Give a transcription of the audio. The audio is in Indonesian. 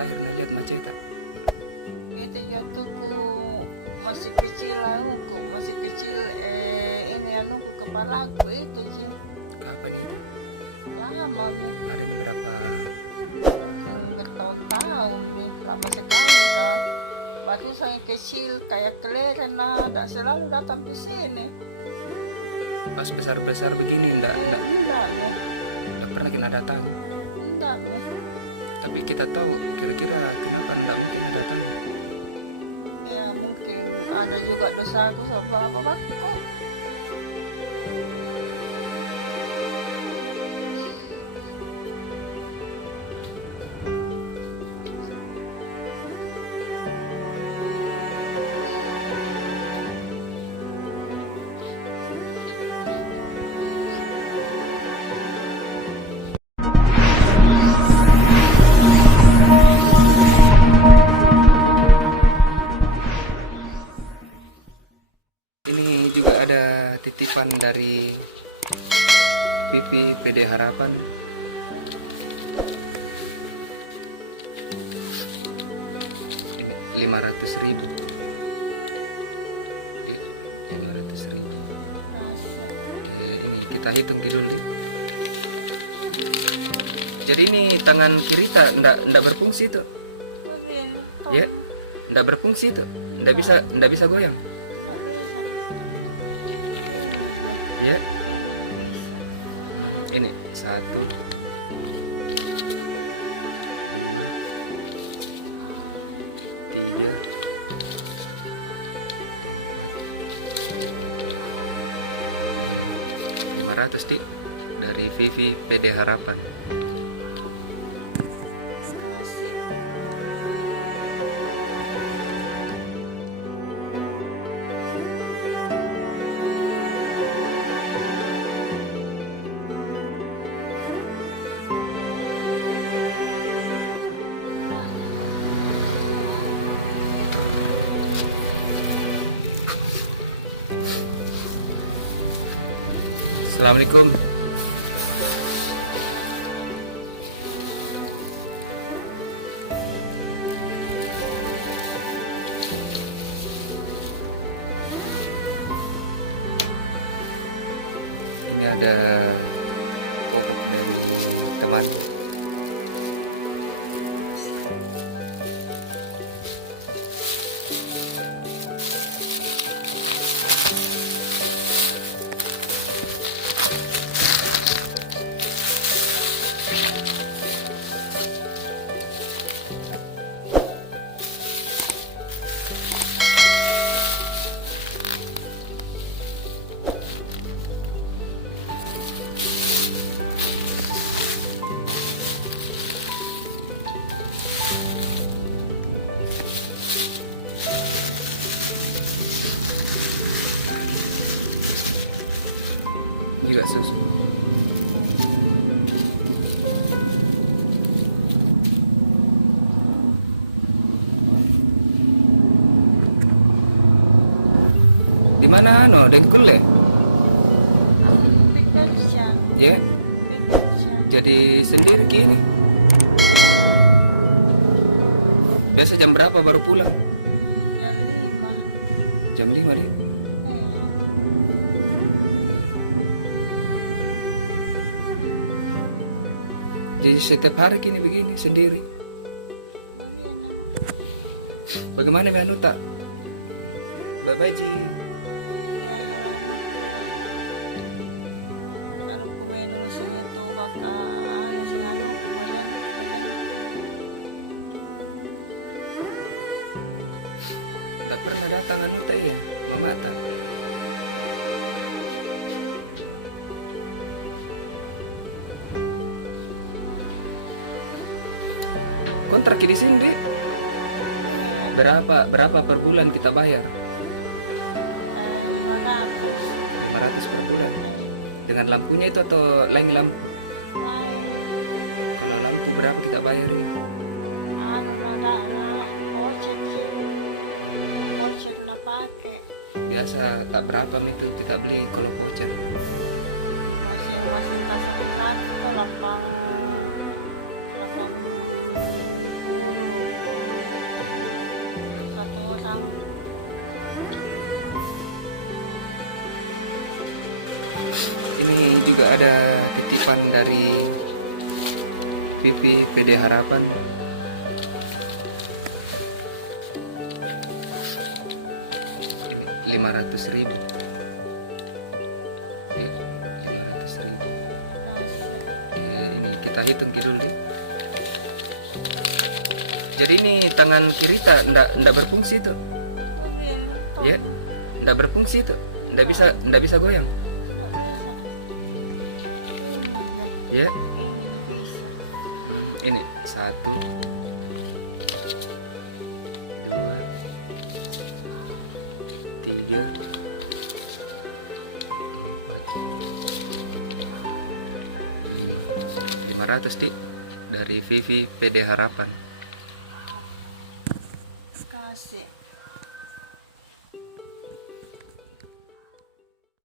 terakhir lihat macetan? Itu jatuhku masih kecil aku masih kecil ini kepala aku itu sih Kapan itu? lama Ada beberapa. bertahun-tahun lama sekali kan. Waktu saya kecil kayak keliren lah, tak selalu datang ke sini. Pas besar-besar begini enggak pernah kena datang. Enggak. Tapi kita tahu kira-kira kenapa enggak mungkin ada datang. Ya mungkin ada juga dosaku sama apa-apa. Ini juga ada titipan dari Vivi PD Harapan. Ini 500.000. 500.000. Ini kita hitung dulu. Jadi ini tangan kiri enggak berfungsi tuh. Ya, enggak berfungsi tuh. Enggak bisa goyang. Ya, ini 1, 500 dari Vivi PD Harapan. Assalamualaikum. Ini ada pokok dari teman. Juga susu. Di mana Dengkul ya? Ya. Jadi sendiri gini. Biasa jam berapa baru pulang? Jam 5 nih. Jadi setiap hari gini begini sendiri. Bagaimana Menuta? Bye-bye Ji. Tak pernah datang Anuta ya, Mamata. Kontrak di sini deh. Berapa per bulan kita bayar? 500 per bulan. Dengan lampunya itu atau lain lampu? Kalau lampu berapa kita bayar ini? Biasa tak berapa itu kita beli kalau voucher. Masih pasang kan lapang Ini juga ada titipan dari Vivi PD Harapan. Ini 500.000. Ini 500.000. Ya, ini kita hitung dulu deh. Jadi ini tangan kiri ndak berfungsi tuh. Ya, ndak berfungsi tuh. Ndak bisa goyang. Ya. Ini 1 2 3 500 dik dari Vivi PD Harapan. Kasih.